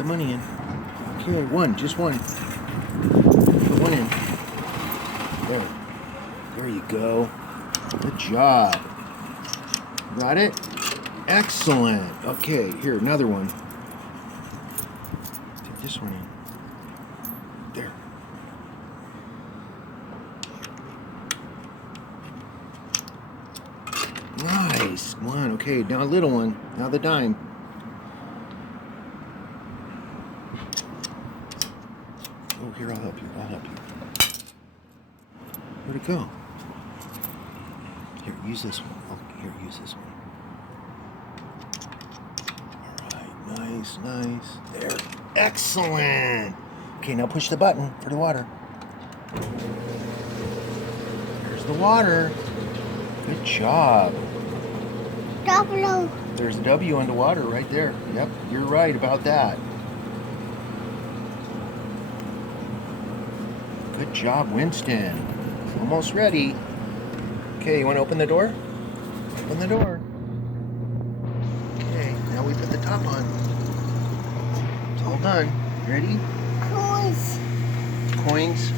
the money in. Okay, one, just one. Put one in. There you go. Good job. Got it? Excellent. Okay, here, another one. Take this one in. There. Nice. One. Okay, now a little one. Now the dime. Oh, here, I'll help you. Where'd it go? Here, use this one. Oh, here, use this one. All right, nice. There. Excellent. Okay, now push the button for the water. There's the water. Good job. W. There's a W on the water right there. Yep, you're right about that. Good job, Winston. Almost ready. Okay, you want to open the door? Open the door. Okay, now we put the top on. It's all done. Ready? Coins. Coins.